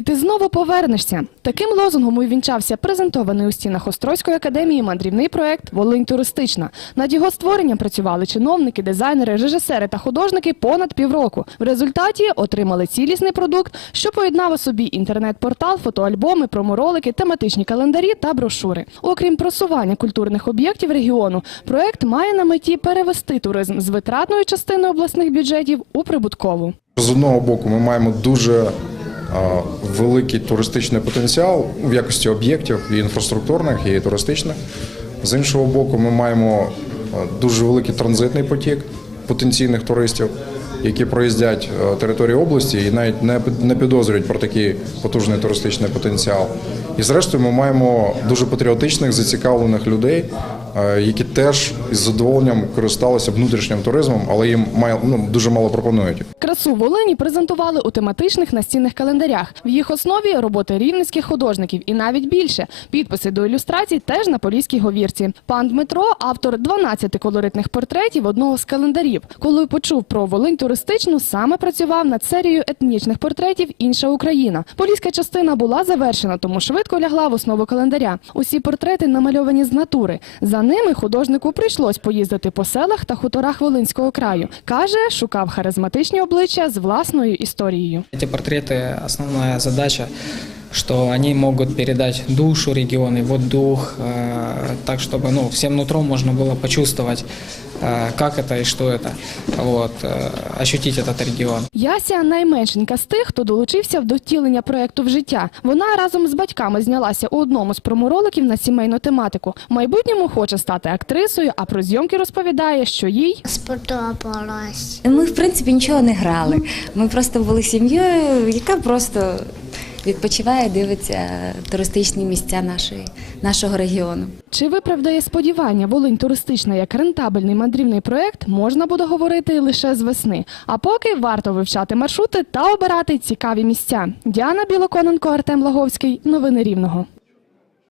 І ти знову повернешся. Таким лозунгом увінчався презентований у стінах Острозької академії мандрівний проект Волинь туристична. Над його створенням працювали чиновники, дизайнери, режисери та художники понад півроку. В результаті отримали цілісний продукт, що поєднав у собі інтернет-портал, фотоальбоми, проморолики, тематичні календарі та брошури. Окрім просування культурних об'єктів регіону, проект має на меті перевести туризм з витратної частини обласних бюджетів у прибуткову. З одного боку, ми маємо дуже великий туристичний потенціал в якості об'єктів і інфраструктурних, і туристичних. З іншого боку, ми маємо е, дуже великий транзитний потік потенційних туристів, які проїздять е, територію області і навіть не підозрюють про такий потужний туристичний потенціал. І зрештою, ми маємо дуже патріотичних, зацікавлених людей, е, які теж із задоволенням користалися внутрішнім туризмом, але їм ну, дуже мало пропонують. Красу Волині презентували у тематичних настінних календарях. В їх основі роботи рівненських художників і навіть більше. Підписи до ілюстрацій теж на поліській говірці. Пан Дмитро автор 12 колоритних портретів одного з календарів. Коли почув про Волинь туристичну, саме працював над серією етнічних портретів Інша Україна. Поліська частина була завершена, тому швидко лягла в основу календаря. Усі портрети намальовані з натури. За ними художнику прийшлось поїздити по селах та хуторах Волинського краю. Каже, шукав харизматичні обличчя з власною історією. Эти портреты, основная задача, что они могут передать душу региона, его дух, э, так, чтобы ну, всем нутром можно было почувствовать, э, как это и что это, вот, э, ощутить этот регион. Яся найменшенька з тих, хто долучився до втілення проекту в життя. Вона разом з батьками знялася у одному з промороликів на сімейну тематику. В майбутньому хоче стати актрисою, а про зйомки розповідає, що їй Сподобалось. Ми, в принципі, нічого не грали. Ми просто були сім'єю, яка просто відпочиває, дивиться туристичні місця нашої, нашого регіону. чи виправдає сподівання Волинь туристична як рентабельний мандрівний проект, можна буде говорити лише з весни. А поки варто вивчати маршрути та обирати цікаві місця. Діана Білоконенко, Артем Лаговський. Новини Рівного.